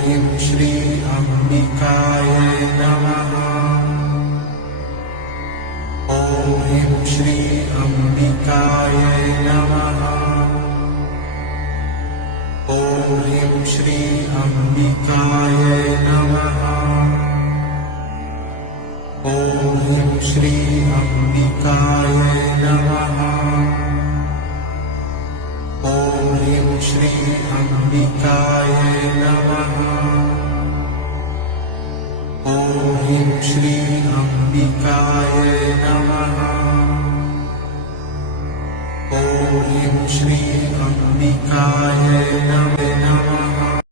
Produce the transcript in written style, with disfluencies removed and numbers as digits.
ह्रीं श्री अम्बिकाय नमः। ॐ ह्रीं श्री अम्बिकाय नमः। ॐ ह्रीं श्री अम्बिकाय नमः। ॐ ह्रीं श्री अम्बिकाय नमः। ॐ ह्रीं श्री अम्बिकाय नमः। ॐ ह्रीं श्री अम्बिकाय नमः। ॐ ह्रीं श्री अम्बिकाय नमः।